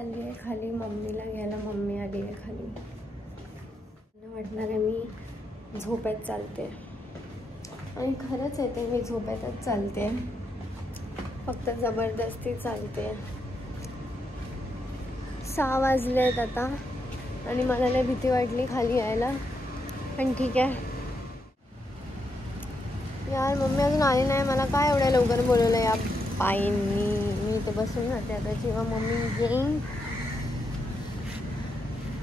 चालली आहे खाली मम्मीला घ्यायला. मम्मी आली आहे खाली. वाटणार आहे मी झोपेत चालते आणि खरंच येते मी झोपेतच चालते, फक्त जबरदस्ती चालते. 6 वाजले आहेत आता आणि मला लय भीती वाटली खाली यायला, पण ठीक आहे यार. मम्मी अजून आली नाही. मला काय एवढ्या लवकर बोलवलं या बाईंनी. मी तर बसून राहते आता. जेव्हा मम्मी येईन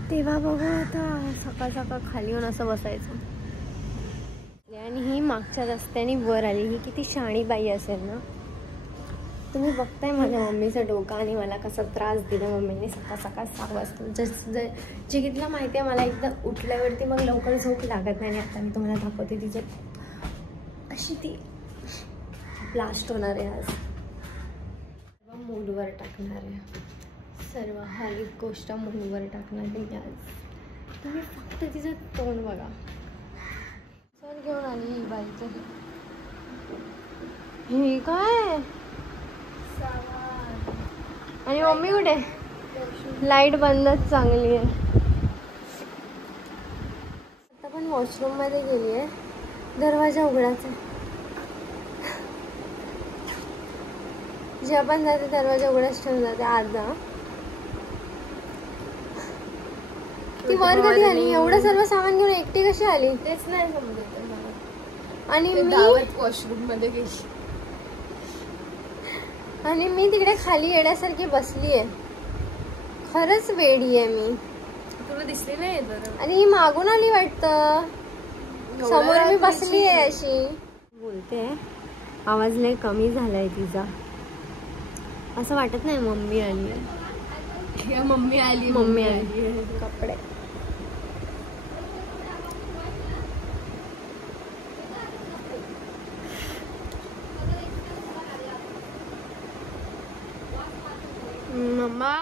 तेव्हा बघू. आता सकाळ सकाळ खाली येऊन असं बसायचं. आणि ही मागच्या रस्त्याने वर आली. ही किती शाणी बाई असेल ना. तुम्ही बघताय माझ्या मम्मीचं डोकं आणि मला कसा त्रास दिला मम्मीने सकाळ सकाळ 6 वाजता. जे कितीला माहिती आहे मला एकदा उठल्यावरती मग लवकर झोप लागत नाही. आणि आता मी तुम्हाला दाखवते तिचं अशी ती ब्लास्ट होणार आहे आज. सर्व मूडवर टाकणार आहे. सर्व हर एक गोष्ट मूडवर टाकणार आहे मी आज. तुम्ही फक्त तिचं तोंड बघा. सर घेऊन आली ही बाईचं. हे काय आणि मम्मी कुठे? लाईट बंदच चांगली आहे. आता पण वॉशरूम मध्ये गेली आहे. दरवाजा उघडाचा. जेव्हा पण जाते दरवाजा उघडाच ठेवून जाते अर्धा. ती वर कधी आली? एवढं सर्व सामान घेऊन एकटी कशी आली तेच नाही समजत मला. आणि मी वॉशरूम मध्ये गेली आणि मी तिकडे खाली येण्यासारखी बसली आहे. खरंच वेडी आहे मी. तुला दिसली नाही तर. आणि ही मागून आली वाटतं. समोर मी बसली आहे अशी. बोलते आवाज लय कमी झालाय तिचा. असं वाटत नाही मम्मी आली आहे. मम्मी आली. मम्मी आली. कपडे मम्मा.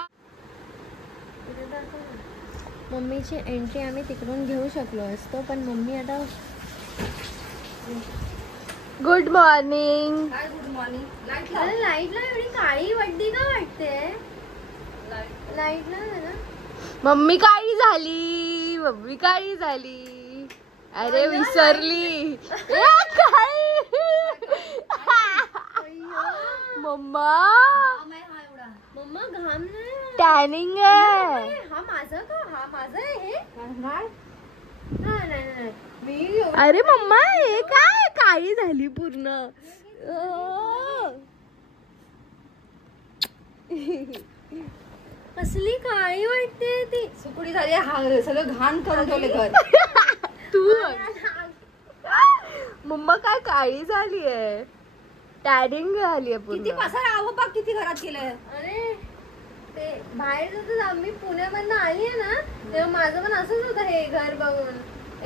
मम्मीची एंट्री आम्ही तिकडून घेऊ शकलो असतो पण मम्मी आता. Good morning. Good morning. अरे लाईटला एवढी काळी वड्डी का वाटते? लाईटला ना मम्मी काळी झाली. मम्मी काळी झाली. अरे विसरली. मम्मा मम्मा घाम नाही. टॅनिंग आहे. हा माझा का? हा माझा आहे हे. नाही. अरे मम्मा हे काय काळी झाली पूर्ण. कसली काळी वाटते ती. सुकडी झाली. हा सगळं घाण करून ठेवले घर. तू मम्मा काय काळी झाली आहे. टॅनिंग झाली आहे पूर्ण. किती पसारा आव बघ किती घरात केलंय. अरे ते बाहेर जातो आम्ही पुण्यामधनं आली आहे ना तेव्हा माझं पण असंच होतं. हे घर बघून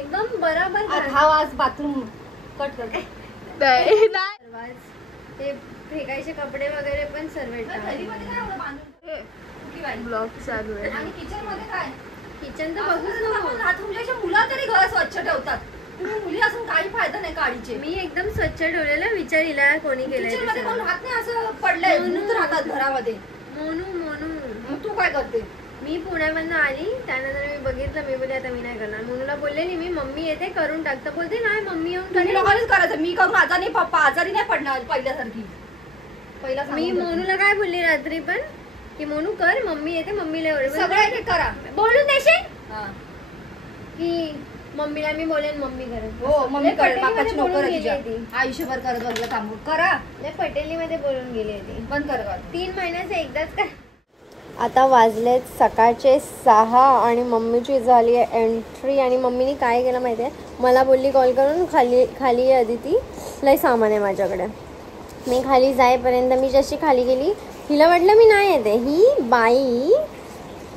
एकदम बराबर. आज बाथरूम कट करते. ते फेकायचे कपडे वगैरे पण सर्व ब्लॉग चालू आहे. आणि किचन मध्ये काय? किचन तर बघूच नको. तुमच्या मुलं तरी घर स्वच्छ ठेवतात. तुम्ही मुली असून काही फायदा नाही काळीचे. मी एकदम स्वच्छ ठेवलेलं. विचारिला कोणी केलंय. किचन मध्ये कोण राहत नाही. असं पडलंय भूत राहतात घरामध्ये. मोनू तू काय करते? मी पुण्यामधनं आली त्यानंतर मी बघितलं. मी बोलले आता मी नाही करणार. मोनूला बोललेली मी मम्मी येते करून टाकतं. बोलते नाही मम्मी येऊन करायचं. मी करून आजारी पप्पा आजारी नाही पडणार पहिल्यासारखी. पहिला मी मोनूला काय बोलली रात्री पण की मोनू कर मम्मी येते. मम्मीला सगळं एक करा बोलून देशील की मम्मीला मी बोलेन मम्मी करत. हो मम्मी करत. बापाची नोकर आहे आयुष्यभर करत बघलं काम करा. नाही पटेली मध्ये बोलून गेली ती. बंद कर. 3 महिन्याचे एकदाच काय. आता वाजलेत सकाळचे 6 आणि मम्मीची झाली आहे एंट्री. आणि मम्मीने काय केलं माहिती आहे. मला बोलली कॉल करून खाली ये अदिती लय सामान आहे माझ्याकडे. मी खाली जाईपर्यंत मी जशी खाली गेली हिला वाटलं मी नाही येते. ही बाई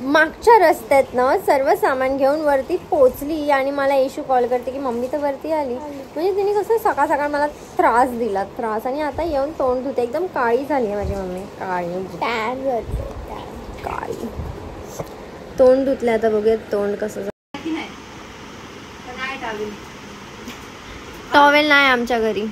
मागच्या रस्त्यातनं सर्व सामान घेऊन वरती पोचली आणि मला येशू कॉल करते की मम्मी तर वरती आली. म्हणजे तिने कसं सकाळ सकाळ मला त्रास दिला. आणि आता येऊन तोंड धुते. एकदम काळी झाली आहे माझी मम्मी. काळी तोंड धुतले. आता बघूया तोंड कसं. टॉवेल नाही आमच्या घरी.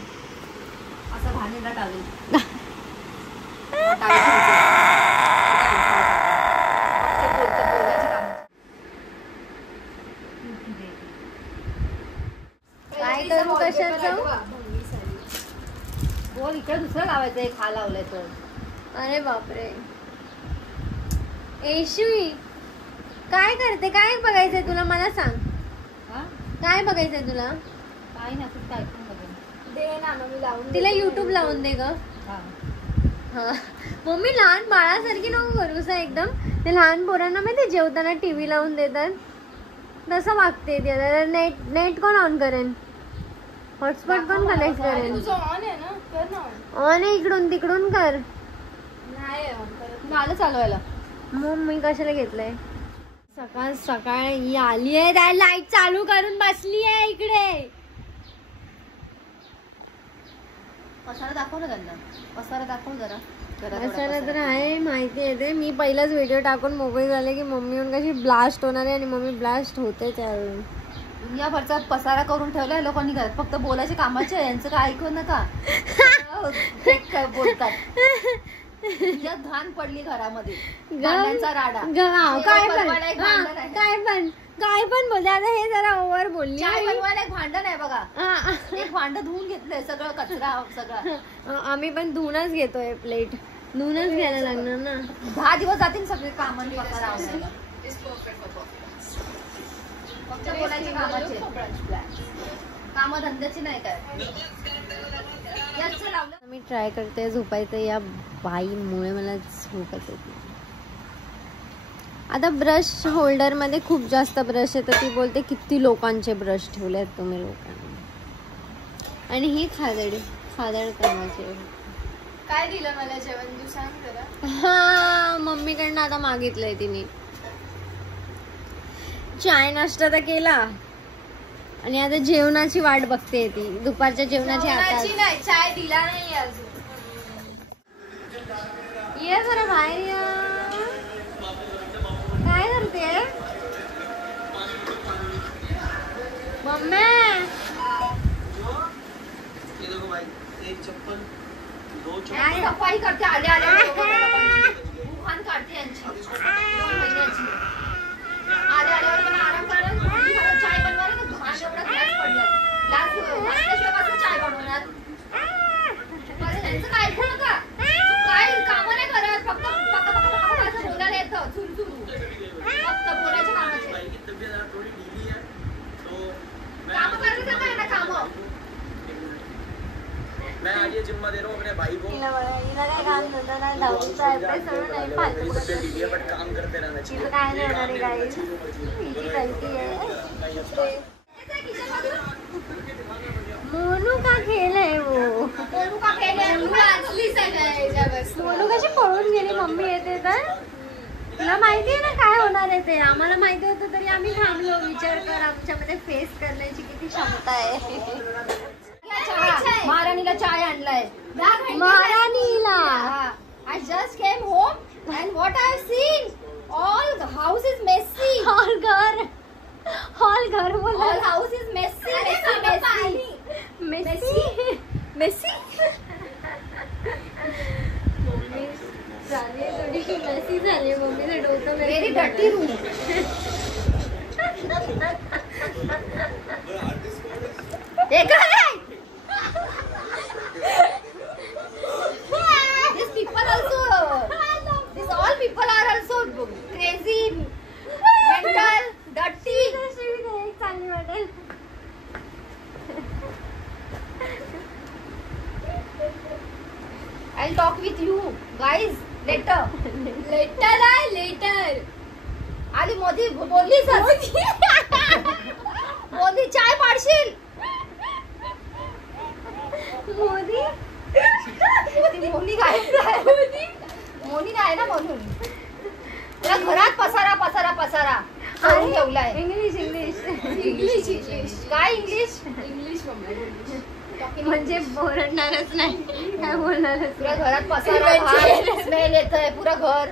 जाऊ? बोल इकडे दुसरं लावायचं आहे, खा लावलंय तर. अरे बापरे. ऐशवी काय करते? काय बघायचंय तुला मला सांग. काय बघायचंय तुला? काय नाही असं काय पण बघेन. दे ना मम्मी लावून. तिला युट्यूब लावून दे ग. हा मम्मी लहान बाळासारखी नको करूस एकदम. ते लहान पोरांना माहिती जेवताना टीव्ही लावून देतात तसं वागते. नेट कोण ऑन करेन? हॉटस्पॉट कोण कनेक्ट करेन? ऑन आहे इकडून तिकडून कर. आलं चालवायला. मग मी कशाला घेतलंय? सकाळ सकाळ ही आली आहे त्या लाईट चालू करून बसली आहे इकडे. पसारा दाखव ना त्यांना. पसारा दाखव जरा. पसारा तर आहे माहिती आहे ते. मी पहिलाच व्हिडिओ टाकून मोबाईल झाले की मम्मी म्हणून कशी ब्लास्ट होणार आहे आणि मम्मी ब्लास्ट होते त्यावेळी. दुनियाभरचा पसारा करून ठेवलाय लोकांनी घरात. फक्त बोलायचे कामाचे आहे, यांचं काय ऐकू नका. बोलतात घाण पडली घरामध्ये. गाण्यांचा राडा. काय पण बोलते आता. हे जरा ओव्हर बोलली. चाय बनवायला एक भांडण आहे बघा. एक भांड धुवून घेतलंय सगळं कचरा सगळं. आम्ही पण धुवूनच घेतोय. प्लेट धुवूनच घ्यायला लागणार ना. 10 दिवस जातील सगळे कामांनी पसारा आवरायला. फक्त बोलायचे कामाचे, काम धंद्याची नाही काय. मी ट्राय करते झोपायचं. या बाईमुळे मला झोपच येते. आता ब्रश होल्डर मध्ये खूप जास्त ब्रश आहे तर ती बोलते किती लोकांचे ब्रश ठेवलेत तुम्ही लोकांनी. आणि ही खादड कामाचे. काय दिलं मला जेवण तू सांग जरा. हा मम्मीकडनं आता मागितलंय तिने. चाय नाश्ता तर केला आणि आता जेवणाची वाट बघते ती. दुपारच्या जेवणाची आता चाय दिला नाही अजून. ये जरा बाहेर या. काय करते मम्मी? सफाई करते आले काढते यांची 2 महिन्याची. आल्यावर पण आराम करायला चाय बनवायला ना घाण एवढा गॅस पडलाय. गॅस चाय बनवणार. यांचं काय ऐकू नका. काय कामं नाही करत. फक्त असं बोलायला येतं चुरू फक्त बोलायच्या कामाचे. कामं करायचं काय ना कामं. मैं आज ये जिम्मा दे रहा हूँ अपने भाई को. हिला काय काम नव्हतं ना. 10वीचा अभ्यास सगळं नाही फालतू बट काम करते रहना चाहिए. काय नाही होणार आहे गाईस. हिची गलती आहे. मोनू का खेळ आहे वो. मोनू कशी पळून गेली मम्मी येते तर. तुला माहिती आहे ना काय होणार आहे ते. आम्हाला माहिती होतं तरी आम्ही थांबलो. विचार कर आमच्यामध्ये फेस करण्याची किती क्षमता आहे. महाराणीला चाय आणलाय. महाराणीला. I just came home and what I have seen, all the house is messy. All घर बोल. All house is messy. Messy झाली थोडी मेसी झाली. मम्मीचं डोकं very dirty room. All people are also crazy, mental, dirty. चांगली वाटेल. I'll talk with you guys later. Later. आली मोदी बोलली सर. मोदी चाय पाडशील. मोदी मोनी काय मोनी नाही ना म्हणून. तुला घरात पसारा करून ठेवलाय. इंग्लिश काय इंग्लिश म्हणजे बोलणारच नाही. काय बोलणार. तुला घरात पसारा स्मेल येतंय पुरा घर.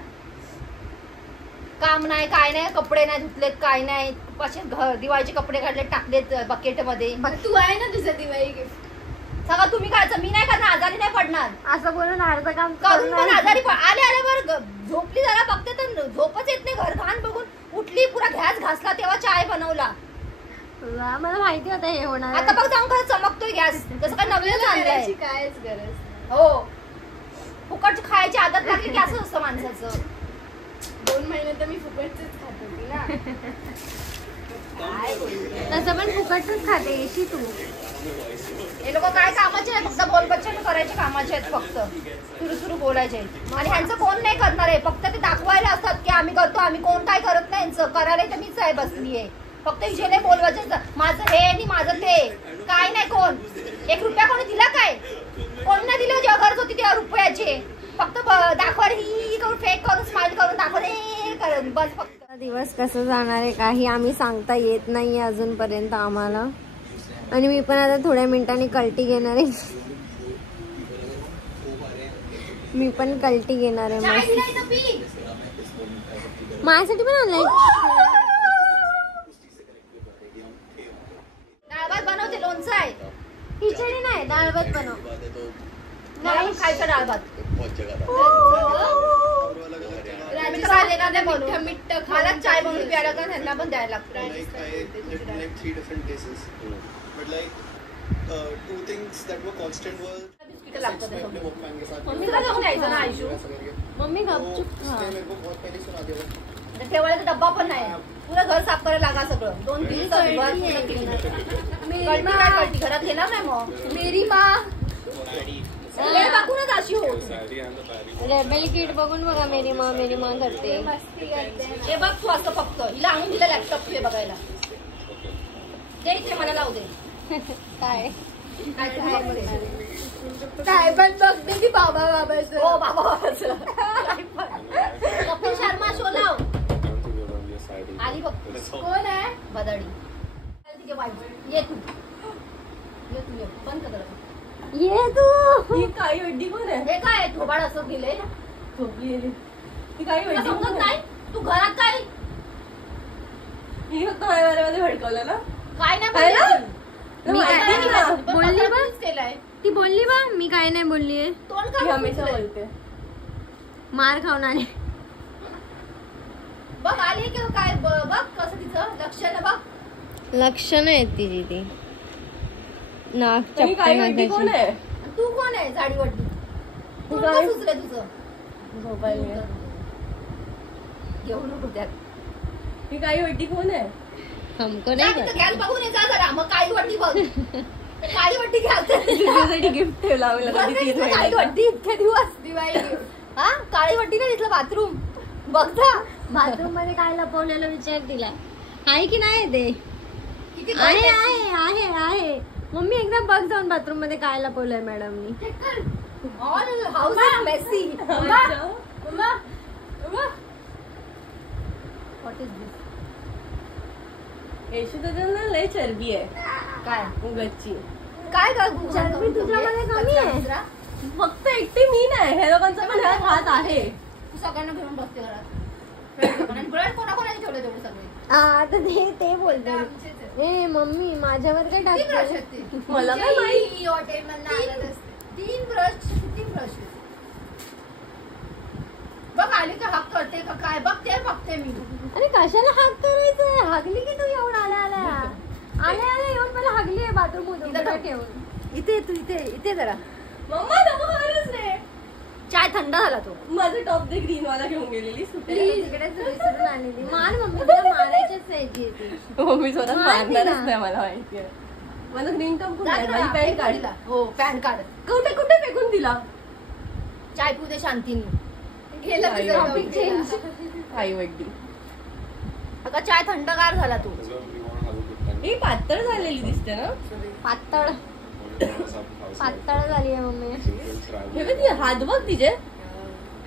काम नाही काय नाही. कपडे नाही धुतलेत काय नाही. दिवाळीचे कपडे काढले टाकलेत बकेट मध्ये. तू आहे ना तुझं दिवाळी गिफ्ट. सगळं तुम्ही करायचं. मी नाही करणार. आजारी नाही पडणार. असं बोलून अर्ध काम करून पण आजारी आल्यावर झोपली जरा बघते तर झोपच येत नाही. घर घाण बघून उठली पुरा गॅस घासला तेव्हा चाय बनवला. मला माहिती होतं हे होणार. आता बघ जाऊन खरं चमकतोय गॅस, जसं काय नवीनच आणलंय. कायच गरज. हो, फुकट खायची आदत लागली की असं असतं माणसाचं. 2 महिने तर मी फुकटच खात होती ना. तसं पण फुकटच खाते येशी तू. हे लोक काय कामाचे नाही, फक्त बोलबच्चन करायचे कामाचे आहेत, फक्त सुरू सुरू बोलायचे. आणि ह्यांचं कोण नाही करणार आहे, फक्त ते दाखवायला असतात की आम्ही करतो, आम्ही कोण काय करत नाही. यांचं करायला तर मीच आहे बसली आहे, फक्त विषय बोलवायचे. माझं हे आणि माझं ते काय नाही. कोण 1 रुपया कोणी दिला काय? कोण नाही दिलं. जेव्हा गरज होती तेव्हा रुपयाचे फक्त दाखवायला ही करून, फेक करून, स्माइल करून दाखवले बस. फक्त दिवस कसं जाणार आहे काही आम्ही सांगता येत नाही अजूनपर्यंत आम्हाला. आणि मी पण आता थोड्या मिनिटांनी कल्टी घेणार आहे. मी पण कल्टी घेणार आहे. माझ्यासाठी पण आणलंय. डाळ भात बनवते, लोणचं आहे. खिचडी नाही, डाळ भात बनव. नाही खायचं डाळ भात. मला चाय बनवून प्यायला का त्यांना पण द्यायला लागतं. मम्मीला जाऊन द्यायचं ना आयशू. मम्मी गपचूप खा. ठेवायला डब्बा पण नाही. पुरं घर साफ करायला लागा सगळं. 2-3 तास कळती घरात घेणार नाही. मग मेरी माँ वेळ बघूनच अशी हो. रेबेल किट बघून बघा मेरी माँ करते. हे बघ तू असं फक्त हिला आणून दिलं लॅपटॉप हे बघायला. दे इथे मला लावू दे. काय काय पण बघते की बाबा बाबाचं. हो बाबा बाबाचं. कपिल शर्मा शो लाव. आली बघ. कोण आहे? बदाडी. ये तू बंद कर. ये तू. ही काही वड्डी कोण आहे? हे काय थोबाड असं दिलंय ना. ही काही वड्डी समजत नाही. तू घरात काय मध्ये भडकवलं ना. काय नाही बोलली बा. केलाय ती बोलली बा. मी काय नाही बोलली. तोंड का हमेशा बोलते. मार खाऊन आले. बघ आली की काय बघ कसं तिचं लक्ष ना. बघ लक्ष नाही येत तिची. ती नाक चपटे. कोण आहे? तू कोण आहे? जाडी वड्डी. तुझं सुचलंय तुझं. घेऊन नको त्यात. ही काही वड्डी कोण आहे? हमको नाही. गॅस बघून ये जा जरा. मग काही वड्डी बघ. काही वड्डी घ्यायचं गिफ्ट ठेवला. काही वड्डी इतके दिवस दिवाळी. हा काळी वड्डी नाही दिसलं. बाथरूम बघ जा. बाथरूम मध्ये काय लपवलेलं विचार तिला. आहे की नाही ते? आहे आहे आहे आहे. मम्मी एकदा बघ जाऊन बाथरूम मध्ये काय लपवलंय मॅडमनी. All house messy. What is this? Yeshu त्याच्यानं लय चरबी आहे. काय उगची काय का चरबी तुझ्यामध्ये कमी आहे. फक्त एकटी मी नाही. हे लोकांचा पण हात आहे. तू सगळ्यांना घेऊन बसते घरात. ब्रश कोणाकोणाने ठेवले तेवढे सगळे. आता ते बोलते. ए मम्मी माझ्यावर काय टाकते? मला काय माहिती. हॉटेल मधनं 3 ब्रश. बघ आली तर हाक करते का काय बघते मी. अरे कशाला हाक करायचंय? हागली की तू येऊन आल्या येऊन मला हागली आहे बाथरूम मधून ठेवून. इथे तू इथे जरा. मम्मा नको खरंच रे. चाय थंड झाला तो. माझं टॉप दे ग्रीन वाला घेऊन गेलेली. इकडेच विसरून आलेली. मार मम्मी तुला मारायचीच नाही. मम्मी स्वतः मारणारच नाही मला माहिती आहे. मला ग्रीन टॉप पॅन्ट काढला. हो पॅन्ट काढ. कुठे फेकून दिला. चाय पिऊ दे शांतीने. गेला चेंज. काही वड्डी. अगं चाय थंडगार झाला तू. ही पातळ झालेली दिसते ना. पातळ झाली आहे मम्मी. हात बघ तिचे.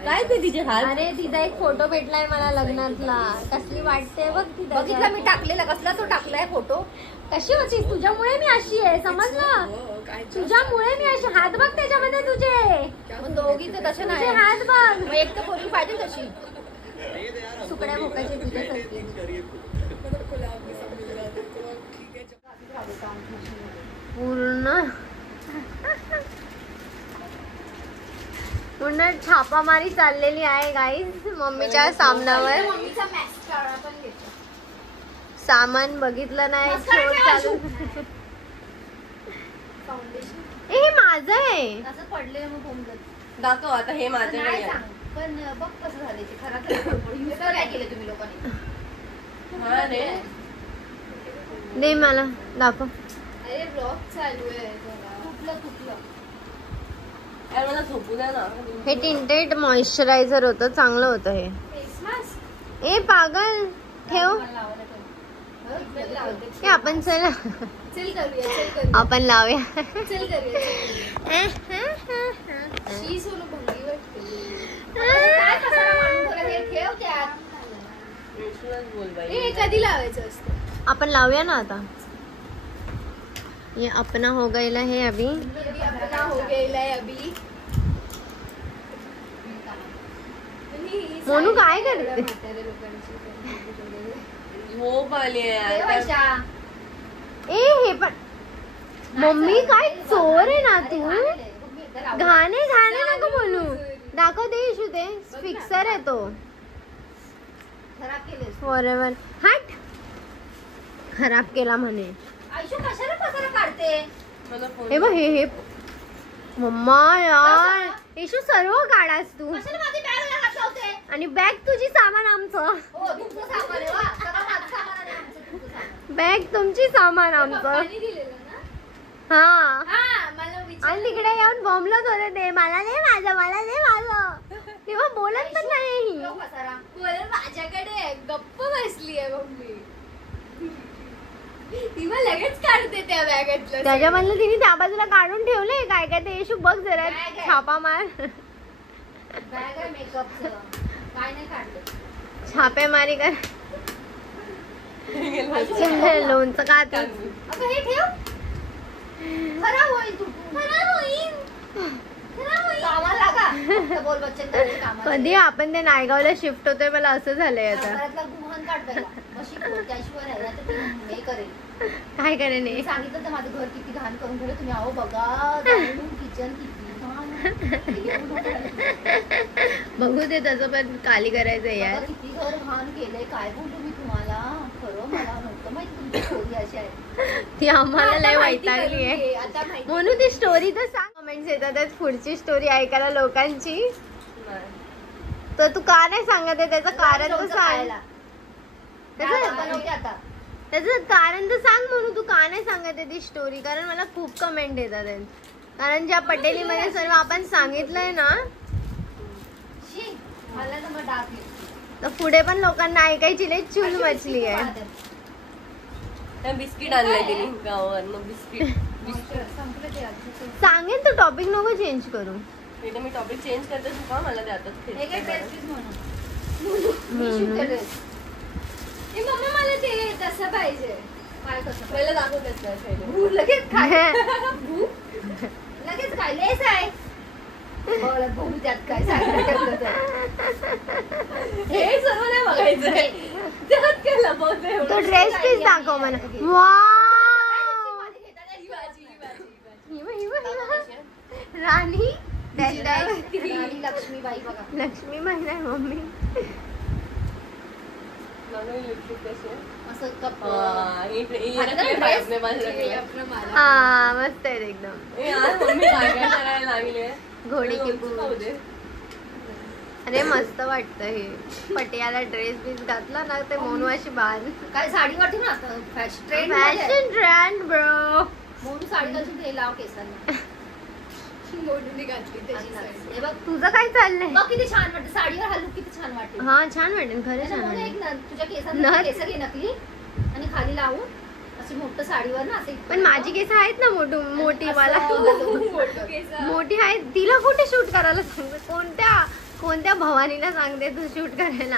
काय ते तिचे हात. अरे तिचा एक फोटो भेटलाय मला लग्नातला. कसली वाटते बघ. बघितला मी टाकलेला. कसला तो टाकलाय फोटो. कशी होतीस? तुझ्यामुळे मी अशी आहे समजलं. तुझ्यामुळे मी अशी. हात बघ त्याच्यामध्ये तुझे. दोघी तर तसे नाही. हात बघ. मग एक तर पोरगी पाहिजे तशी. सुकड्या भोकाची तुझ्यासारखी. पूर्ण छापामारी चाललेली आहे गाईज मम्मीच्या सामनावर. सामान बघितलं नाही मस्करा शोध ठेवा, चालू. फाउंडेशन ए, हे माझं आहे. असं पडले मग बोंबलत. दाखव आता हे माझं नाही नाही सांग पण बघ कसं झाले ते खराब झालं. यूज काय केले तुम्ही लोकांनी? हा रे दे मला दाखव. अरे ब्लॉग चालू आहे कुठलं यार मला झोपू द्या ना. हे टिंटेड मॉइश्चरायझर होतं, चांगलं होतं हे. फेस मास्क ए पागल ठेव. हे आपण चला चल करूया आपण लावूया. चल करूया शी सोनू भंगीवर काय पसारा मांडून ठेवला हे ठेव त्यात. विश्वास बोल बाई. हे कधी लावायचं असतं? आपण लावूया ना आता. ये अपना हो गईला है अभी. अपना हो गेला है अभी. मोनू काय करते? झोप आली हे आहे वैशा. ए हे पण मम्मी काय चोर आहे ना तू. घाणे घाणे नको बोलू. दाखव दे इशू ते फिक्सर आहे तो. खराब केलेस. फॉरएव्हर. हट. खराब केला म्हणे. आयशू कशाला पसारा काढते? मला फोन हे बघ हे मम्मा यार इशू सर्व काढास तू. कशाला माझी बॅगला हात लावते? आणि बॅग तुझी सामान आमचं. हो तुमचं सामान आहे वा. सगळं माझं सामान आणि आमचं तुमचं सामान. बॅग तुमची सामान आमचं. पप्पांनी दिलेलं ना? हा. हा मला विचार. आणि तिकडे येऊन बोंबलत होते ते मला दे माझं मला दे माझं. तेव्हा बोलत पण नाही ही. ठेव पसारा. बोल माझ्याकडे आहे. गप्प बसली आहे मम्मी. ती मग लगेच काढते त्या बॅगेतलं. त्याच्यामधलं तिने त्या बाजूला काढून ठेवले काय काय ते इशू बघ जरा Bag आहे. छापा मार. बॅग आहे मेकअपचं. काय नाही काढलं. छापेमारी कर. आयशू, लोणचं का तू. अगं हे ठेव. खराब होईल तू. खराब होईल. कामाला लागा. फक्त बोल बच्चन करायचे कामाला. कधी आपण ते नायगावला शिफ्ट होतोय मला असं झालंय आता. घरातला गुमान काढ पहिला. मग शिकव. त्याशिवाय राहिला तर ती हे करेल. काय करेन हे? मी सांगितलं तर माझं घर किती घाण करून ठेवलं तुम्ही. अहो बघा किचन किती घाण. बघू ते तसं पण काली करायचं बघा यार. किती घर घाण केलंय. काय बोलू मी तुम्हाला. खरं मला नव्हतं माहिती तुमची स्टोरी अशी आहे. ती आम्हाला लय आता माहिती वैतागली करून आहे. घे. आता माहिती. म्हणून ती स्टोरी तर सांग. कमेंट्स येतात आहेत पुढची स्टोरी ऐकायला लोकांची. तर तू का नाही सांगत आहे त्याचं कारण तर लोणचं सांग. खायला. आता बनवते आता. त्याचं कारण तर सांग म्हणून तू का नाही सांगत आहे ती स्टोरी. कारण मला खूप कमेंट येतात आहेत. कारण ज्या पटेलीमध्ये सर्व आपण सांगितलंय ना शी, मला ना मग डाक येतो. तर पुढे पण लोकांना ऐकायची लई चूल मचली आहे. बिस्किट आणलंय तिने गावावरनं. बिस्किट संपलं ते आजचं. सांगेन तू टॉपिक नको चेंज करू. एकदा मी टॉपिक चेंज करते का मला ते आताच हे काय ड्रेस खेच. पीस म्हणून. मी शिवते ड्रेस. ए मम्मी मला ते तसं पाहिजे. काय कसं पाहिजे? पहिलं दाखवतेच नाही पहिले. भू लगेच खाय. भू लगेच काय लेस आहे. बरं बघू त्यात काय सांगितलं तर. हे सर्व नाही बघायचंय. त्यात काय लपवतंय तो एवढं? ड्रेस पीस दाखव मला. राणी राणी लक्ष्मीबाई बघा. लक्ष्मी महिना मम्मी. मला लिपस्टिक कशी आहे? असं कप हा, ही आता रखली dress पाहिजे माझ्या हे रखली. आपलं मला. हा मस्त आहे एकदम. यार मम्मी काय काय करायला लागली घोडी की पूछ. खाऊ दे. अरे मस्त वाटतं हे. पटियाला ड्रेस बीस घातला ना ते मोनू अशी बाल. काय साडी वाटते ना आता फॅशन फॅशन ट्रेंड ब्रो. म्हणून साडी घालून ते लाव केसांना. मोडून घातली त्याची साडी. हे बघ तुझं काय चाललंय. बघ किती छान वाटतं साडीवर घालून किती छान वाटते. हा छान वाटेल खरं छान त्याच्यामुळे वाटेल. एक ना तुझ्या केसांना नथ. केस घे नकली आणि खाली लावून अशी मोठं साडीवर ना असे पण माझी केस आहेत ना मोठी मला. मोठं केस. मोठी आहे. तिला कुठे शूट करायला सांगते. कोणत्या भवानीला सांगते तू शूट करायला.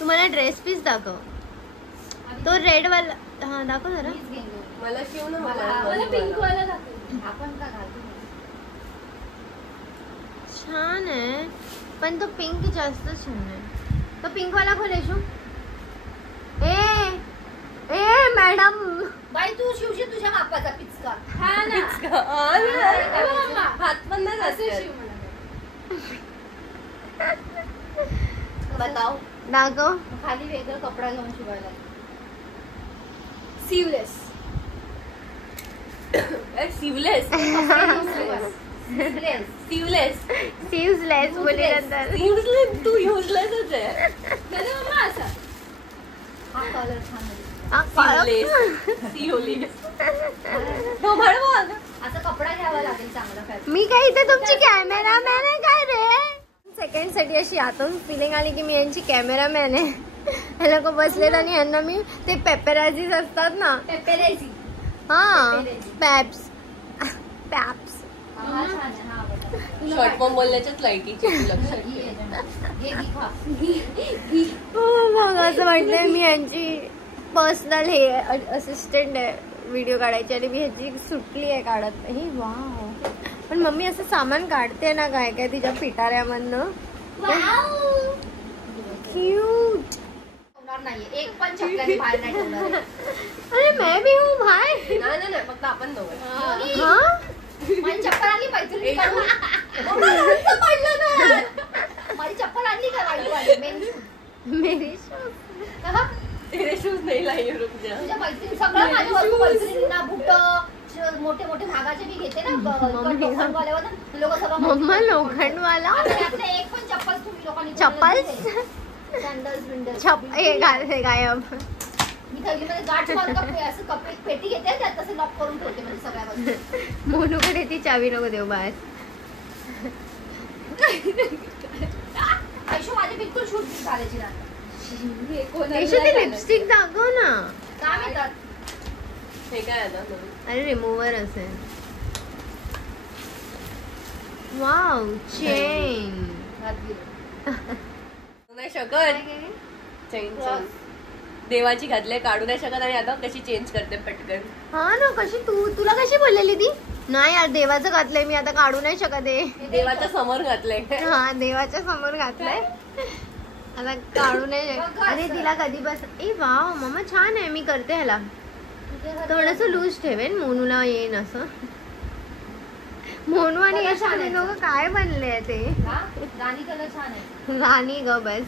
तू मला ड्रेस पीस दाखव. तो रेड वाला. हा दाखव जरा. मीच घेईन दोन. मला शिव ना मला पिंक वाला दाखव. आपण का घालतो छान आहे पण तो पिंक जास्त छान आहे. तो पिंक वाला खोलेशू. ए मॅडम. बाई तू शिवशील तुझ्या मापाचा पिचका. हा ना. हात पण नाही असं जास्त. शिव मला. बताओ. दाखव. खाली वेगळं कपडा घेऊन शिवायला. सीवलेस. सिवलेस सिवलेस सीवलेस बोलली नंतर. सिवलेस तू युजलेसच आहे. हा कलर छान आहे. असा कपडा घ्यावा लागेल चांगला फॅब्रिक. मी काय इथे तुमची कॅमेरामॅन आहे काय रे? सेकंड साठी अशी आतून फिलिंग आली की मी यांची कॅमेरामॅन आहे. हे लोक बसलेत आणि यांना मी ते पेपराझीज असतात ना. पेपेरेझी. हा पॅप्स पॅप्स. हा छान आहे. हा बघा. शॉर्ट फॉर्म बोलण्याच्याच लायकीची लक्षात घे घी खा. मग असं वाटतंय मी यांची पर्सनल हे असिस्टंट आहे व्हिडिओ काढायची आणि मी ह्याची सुटली आहे काढत. ही वाव. पण मम्मी असं सामान काढते ना काय काय तिच्या पिटाऱ्यामधनं. क्यूट. होणार नाहीये. एक पण चपल्याने बाहेर नाही ठेवणार. अरे मैं भी हूँ भाई. नाही फक्त आपण दोघं. हाँ माझी चप्पल आणली मैत्रिणी काढून. माझी चप्पल आणली का वाईटवाली? मेरी तेरे शूज नाही लाई रुक जा. तुझ्या मैत्रिणी सगळं माझी वस्तू मैत्रिणींना बुट मोठे मोठे भागाचे मी घेते ना लोखंडवाल्यावर. लोक सगळं मम्मा लोखंडवाला एक पण चप्पल तुम्ही लोकांनी चप्पल सॅन्डल्स विंडल्स छप हे गायब. मी थैलीमध्ये गाठ मारून असं कपडे पेटी घेते त्यात तसे लॉक करून ठेवते म्हणजे सगळ्या वस्तू. मोनूकडे ती चावी नको देऊ बाहेर. आयुष्य माझे बिलकुल शूट झाल्याची ना. लिपस्टिक दाखव ना. काय म्हणतात हे काय आता अरे रिमूव्हर असेल. Wow chain. नाही शकत. चेंज देवाची घातले काढू नाही शकत आणि आता कशी चेंज करते पटकन. हा ना कशी तुला कशी बोललेली ती? नाही यार देवाचं घातलंय मी आता काढू नाही शकत आहे. देवाच्या समोर घातलंय. हा देवाच्या समोर घातलंय आता काढू नाही शकत. अरे तिला कधी बस. ए वाव मम्मा छान आहे. मी करते ह्याला थोडस लूज ठेवेन. मोनूला येईन असं. मोनू आणि यशाने दोघं काय बनले ते. राणी कलर छान आहे. राणी ग बस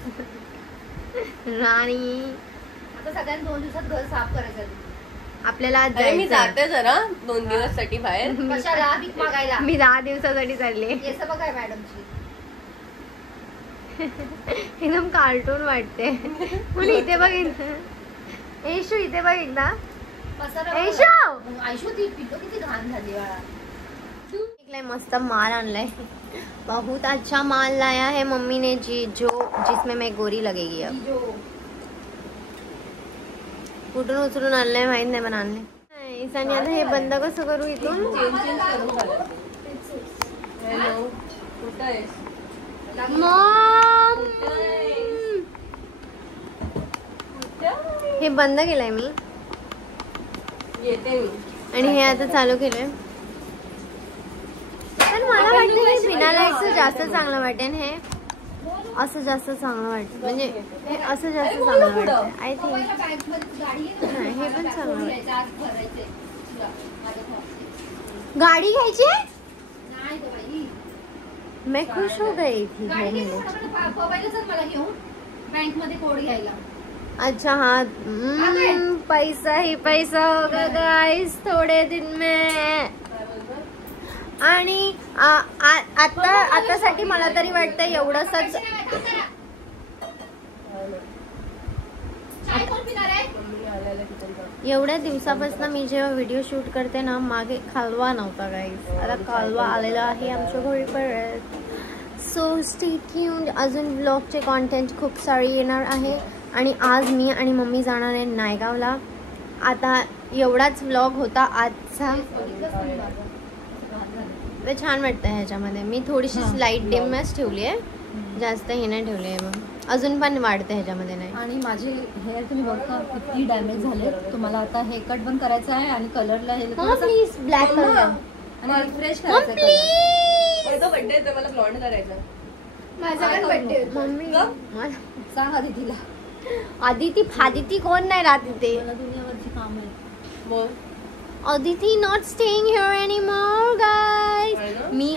राणी. आता सगळ्यांनी 2 दिवसात घर साफ करायचं. आपल्याला आज अरे मी जायचंय. जाते जरा 2 दिवस साठी बाहेर. कशाला भीक मागायला. मी 10 दिवसासाठी चालले. केस बघाय मॅडमची. एकदम कार्टून वाटते. पण इथे बघ येशू इथे बघ एकदा. आयशू ती पितो किती घाण झाली बाळा. मस्त माल आणलाय. बहुत अच्छा माल लाया है मम्मी ने जी जिसमें मैं गोरी लगेगी. अब कुठून उचलून आणलंय माहित नाही पण आणलंय. ईशानी आता हे बंद कसं करू इथून. चेंज करू हॅलो कुठं आहेस? मॉम हे बंद केलंय मी येते मी. आणि हे आता चालू केलंय. पण मला वाटतं हे बिना लाईटचं जास्त चांगलं वाटेल. हे असं जास्त चांगलं वाटतं म्हणजे हे असं जास्त चांगलं वाटतं. आय थिंक हे पण चांगलं वाटतं. गाडी घ्यायची. मैं खुश हो गई थी. मला घेऊन बँक मध्ये कोड घ्यायला. अच्छा हाँ पैसा ही पैसा होगा गाइस थोड़े दिन में. आणि आतासाठी मला तरी वाटतं एवढंच. एवढ्या दिवसापासून मी जेव्हा व्हिडिओ शूट करते ना मागे कालवा नव्हता गाईस. आता कालवा आलेला आहे आमच्या घरी परत. So stay tuned. अजून ब्लॉगचे कॉन्टेंट खूप सारे येणार आहे. आणि आज मी आणि मम्मी जाणार आहे नायगावला. आता एवढाच व्लॉग होता आजचा. ते छान वाटतं ह्याच्यामध्ये. मी थोडीशी लाईट डिमच ठेवली आहे. जास्त हे नाही ठेवली आहे. मग अजून पण वाढतं ह्याच्यामध्ये नाही. आणि माझे हेअर तुम्ही बघा किती डॅमेज झाले. तुम्हाला आता हेअर कट पण करायचं आहे आणि कलरला हे प्लीज ब्लॅक कलर आणि रिफ्रेश करायचं. बर्थडे आहे मला ब्लॉन्ड करायचा. माझा पण बर्थडे. मम्मी सांग आदितीला. आदिती कोण नाही राहत इथे. मला दुनियावरची काम आहे. मग Aditi not staying here anymore guys. मी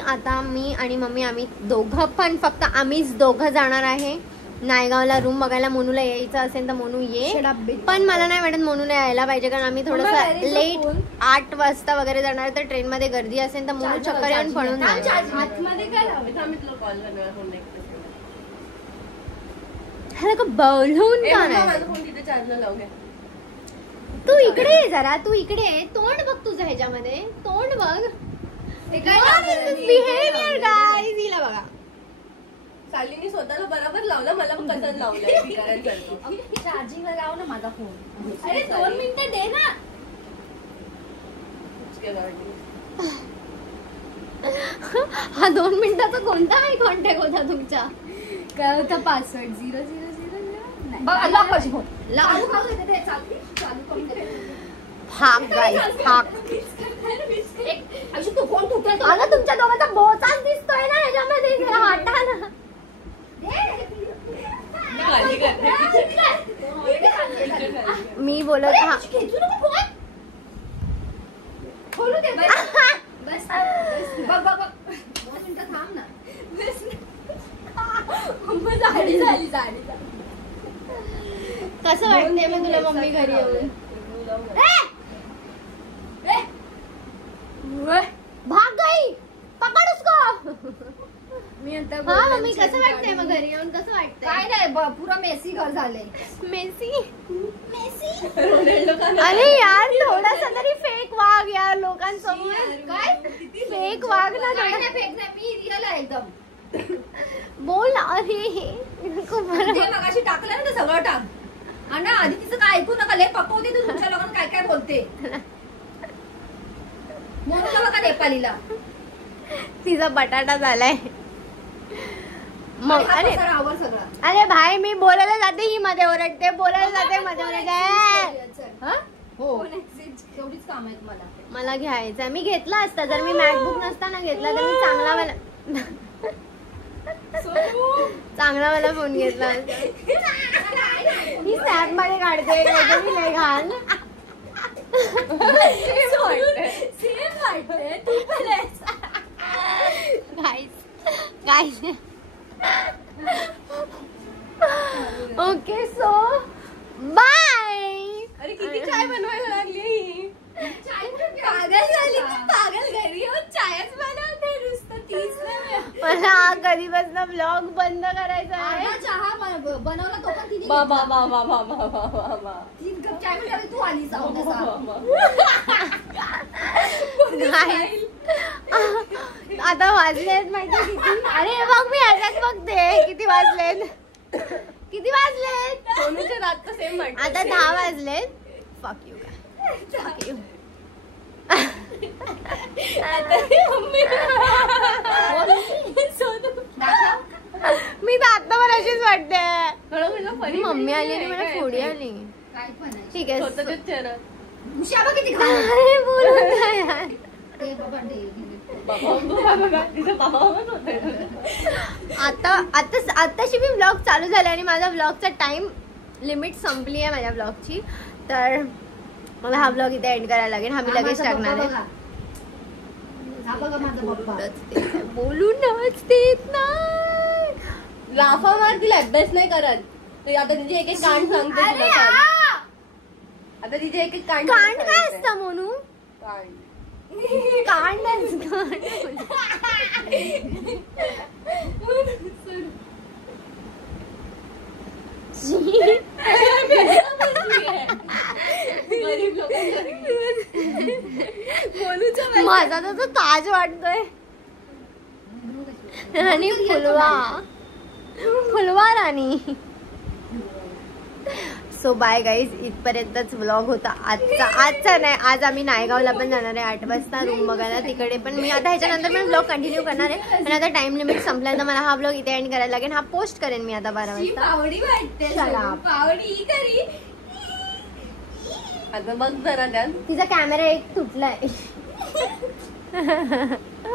आणि मम्मी आम्ही दोघं पण फक्त आम्हीच दोघं जाणार आहे. नायगावला रूम बघायला मोनूला यायचं असेल तर मोनू ये, पण मला नाही वाटत मोनूला यायला पाहिजे, कारण आम्ही थोडंसं लेट 8 वाजता वगैरे जाणार, तर ट्रेन मध्ये गर्दी असेल तर मोनू चक्कर येऊन पडून जाईल. आतमध्ये काय लावलं? कॉल करणार फोन ह्याला का बोलून का नाही? फोन तिथे चार्जला लावूया. तू इकडे ये जरा, तू इकडे ये. तोंड बघ तुझं ह्याच्यामध्ये, तोंड बघ. बिहेवियर गाईज, हिला बघा. सालीने स्वतःला बरोबर लावलं, मला पण कसं लावलं. चार्जिंगला लाव ना माझा फोन. अरे 2 मिनिटं दे ना. हा 2 मिनिटाचा कोणता आय कॉन्टॅक्ट होता तुमचा? काय होता पासवर्ड? 000 बघ लॉक कशी फोन लाव. चालू करून दे. हाक गाईज, हाक. तू फोन तुटेल तो. अगं तुमच्या दोघांचा बोचाच दिसतोय ना ह्याच्यामध्ये, जरा हटा ना. मी बोलत हा खेचू नको फोन. खोलू दे. बस बघ बघ बघ. 2 मिनिटं थांब ना. झाली झाली झाली. कसं वाटतंय मग तुला मम्मी घरी येऊन? भाग गई, पकड उसको. मी आता हा मम्मी कसं वाटतंय मग घरी येऊन? कसं वाटतंय? काय नाही पुरा मेसी घर झालंय. मेसी. रोनाल्डो का नाही? अरे यार थोडासा तरी फेक वाग यार लोकांसमोर. काय फेक वाग ना काय थोडा. नाही फेक नाही, मी रिअल आहे एकदम. बोल अरे खूप बरं. ते मगाशी टाकलं ना ते सगळं टाक. आणि ना आधी तिचं काय ऐकू नका, लय पकवते तू तुमच्या लोकांना काय काय बोलते. म्हणून बघा नेपालीला तिचा बटाटा झालाय मग. अरे आवर सगळं. अरे भाई मी बोलायला जाते ही मध्ये ओरडते, बोलायला जाते मध्ये ओरडते. हा? हो तेवढीच काम आहेत मला. मला घ्यायचा, मी घेतला असता. जर मी मॅकबुक नसताना घेतला तर मी चांगला वाला फोन घेतला असता. मी स्नॅप मध्ये काढते, मी नाही घाल. Okay so bye. अरे किती चाय बनवायला लागली ही. पागल झाली की पागल. घरी येऊन चायच बनवते नुसतं. 30 वेळा. मला कधीपासून ब्लॉग बंद करायचा आहे. अर्धा चहा बनवला तो पण तिने बा घेतला. बा बा बा बा बा बा बा. 3 कप चाय म्हणजे तू आली जाऊन Guys, आता वाजलेत माहिती किती? अरे बघ मी ह्याच्यात बघते किती वाजलेत. किती वाजलेत? सोनूच्या रातचं सेम म्हणतो. आता 10 वाजलेत. फक यू फक यू. मी तर आता पण अशीच वाटते. मम्मी आली आणि मला फोडी आली. काय पण आहे. ठीक आहे. स्वतःच्याच चेहरा. उशी बघ किती घाण. काय बोलत आहे यार? ते बाबा ते तिचं बाबा होतं. आताशी मी ब्लॉग चालू झाला आणि माझा ब्लॉगचा टाइम लिमिट संपली आहे माझ्या ब्लॉगची. तर मला हा ब्लॉग इथे एंड करायला लागेल. हा मी लगेच टाकणार आहे. हा बघा माझा पप्पा. बोलूनच देत नाही. लाफा मार, तिला अभ्यास नाही करत. तर आता तिचे एक एक कांड सांगते तुला. आता तिचे एक एक कांड. कांड काय असतं मोनू? कांड. कांडच गरीब लोकांना माझा तर तो ताज वाटतोय. आणि फुलवा राणी. सो बाय गाईज, इथपर्यंतच व्लॉग होता आजचा नाही. आज आम्ही नायगावला पण जाणार आहे 8 वाजता रूम बघायला. तिकडे पण मी आता ह्याच्यानंतर पण व्लॉग कंटिन्यू करणार आहे. पण आता टाइम लिमिट संपला तर मला हा व्लॉग इथे एंड करायला लागेल. हा पोस्ट करेन मी आता 12 वाजता. पावडी वाटते. चला. पावडी घरी. आता बघ जरा त्यात. तिचा कॅमेरा एक तुटलाय.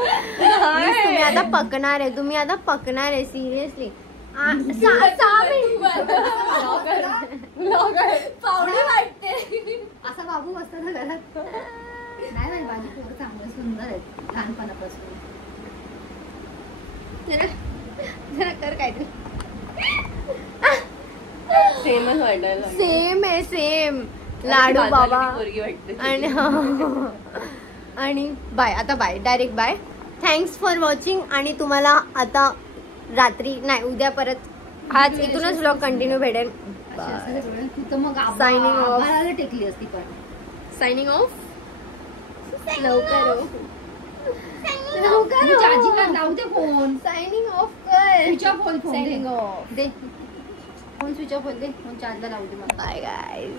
तुम्ही आता पकणार आहे, तुम्ही आता पकणार आहे सिरियसली. 6 मिनिट. पावडी वाटते. असा बाबू असतो ना घरात. नाही नाही माझी पोरं चांगलं सुंदर आहेत लहानपणापासून. जरा कर काहीतरी. सेमच वाटायला सेम आहे सेम. लाडू बाबा पोरगी वाटते. आणि बाय. आता bye, direct bye. Thanks for watching. आणि तुम्हाला आता रात्री नाही, उद्या परत आज इथूनच व्लॉग कंटिन्यू भेटेल. Signing off. टेकली असती पण सायनिंग ऑफ. लवकर चार्जिंगला लावू दे फोन. सायनिंग ऑफ कर. Switch off phone signing off. दे फोन स्विच ऑफ होते फोन चार्जला लावू दे मला. Bye guys.